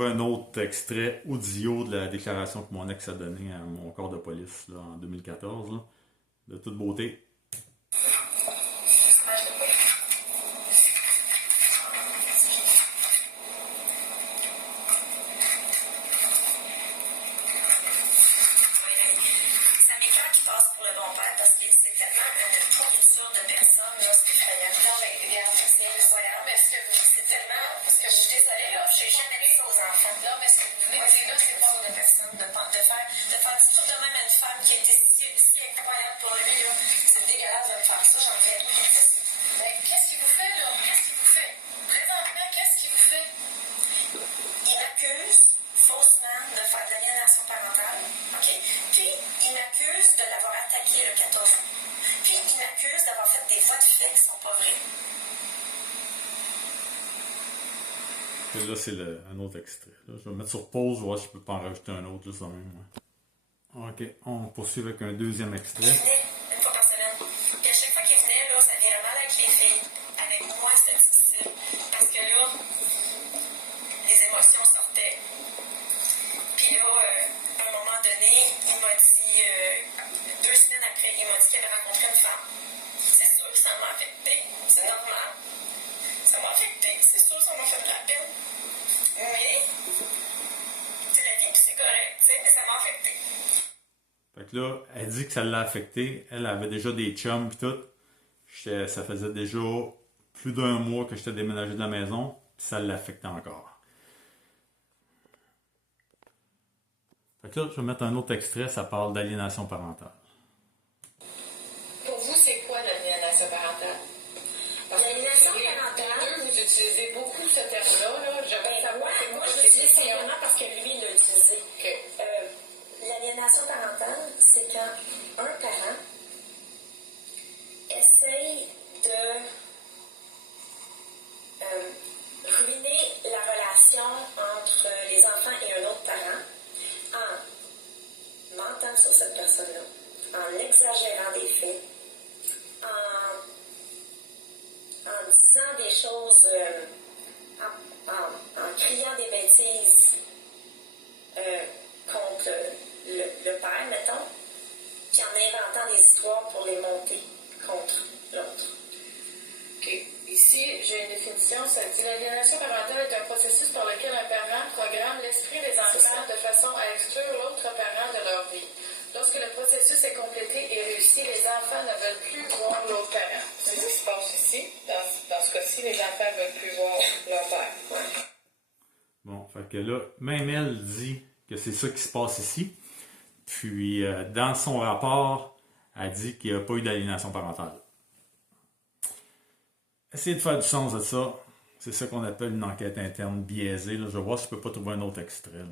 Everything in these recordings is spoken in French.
Un autre extrait audio de la déclaration que mon ex a donnée à mon corps de police là, en 2014, là, de toute beauté. Et là, c'est un autre extrait. Là, je vais mettre sur pause, voir si je peux pas en rajouter un autre, juste même. Ouais. Ok, on poursuit avec un deuxième extrait. Une fois par semaine. Puis à chaque fois qu'il venait, là, ça virait mal avec les filles. Avec moi, c'était difficile. Parce que là, les émotions sortaient. Puis là, à un moment donné, il m'a dit, 2 semaines après, il m'a dit qu'il avait rencontré une femme. C'est sûr, ça m'a affecté. C'est normal. Ça m'a affecté. C'est sûr, ça m'a fait de la peine. Mais, c'est la vie, puis c'est correct, tu sais, mais ça m'a affecté. Fait que là, elle dit que ça l'a affecté. Elle avait déjà des chums pis tout. Ça faisait déjà plus d'un mois que j'étais déménagé de la maison. Pis ça l'affectait encore. Fait que là, je vais mettre un autre extrait. Ça parle d'aliénation parentale. Pour vous, c'est quoi l'aliénation parentale? Parce que l'aliénation parentale, vous utilisez beaucoup ce terme-là. Là. J'aimerais savoir. Moi, je l'utilise simplement parce que lui, il l'a utilisé. Okay. L'aliénation parentale, c'est quand un parent essaye de ruiner la relation entre les enfants et un autre parent en mentant sur cette personne-là, en exagérant des faits, en disant des choses, en criant des bêtises contre le père, mettons, puis en inventant des histoires pour les monter contre l'autre. OK. Ici, j'ai une définition. Ça dit l'aliénation parentale est un processus par lequel un parent programme l'esprit des enfants de façon à exclure l'autre parent de leur vie. Lorsque le processus est complété et réussi, les enfants ne veulent plus voir l'autre parent. C'est ce qui se passe ici. Dans ce cas-ci, les enfants ne veulent plus voir leur père. Ouais. Bon, fait que là, même elle dit que c'est ça qui se passe ici. Puis, dans son rapport, elle dit qu'il n'y a pas eu d'aliénation parentale. Essayez de faire du sens de ça. C'est ça qu'on appelle une enquête interne biaisée. Là. Je vais voir si je peux pas trouver un autre extrait. Là.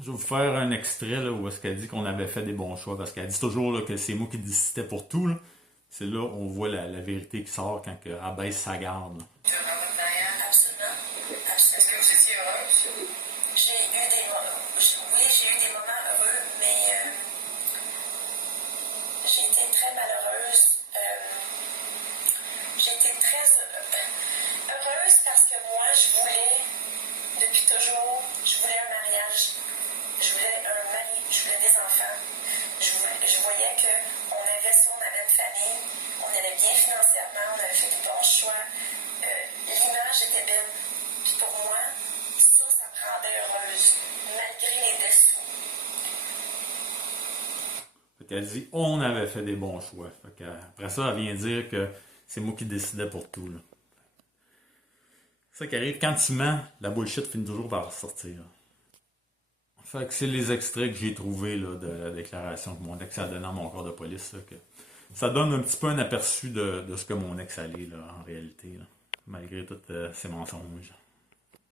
Je vais vous faire un extrait là, où est-ce qu'elle dit qu'on avait fait des bons choix. Parce qu'elle dit toujours là, que c'est moi qui décidais pour tout. Là. C'est là où on voit la vérité qui sort quand elle baisse sa garde. Là. Elle dit on avait fait des bons choix. Fait après ça, elle vient dire que c'est moi qui décidais pour tout. Là. C'est ça qui arrive. Quand tu mens, la bullshit finit toujours par sortir. Fait que c'est les extraits que j'ai trouvés là, de la déclaration que mon ex a donnée à mon corps de police. Là, que ça donne un petit peu un aperçu de ce que mon ex allait là, en réalité, là, malgré tous ses mensonges.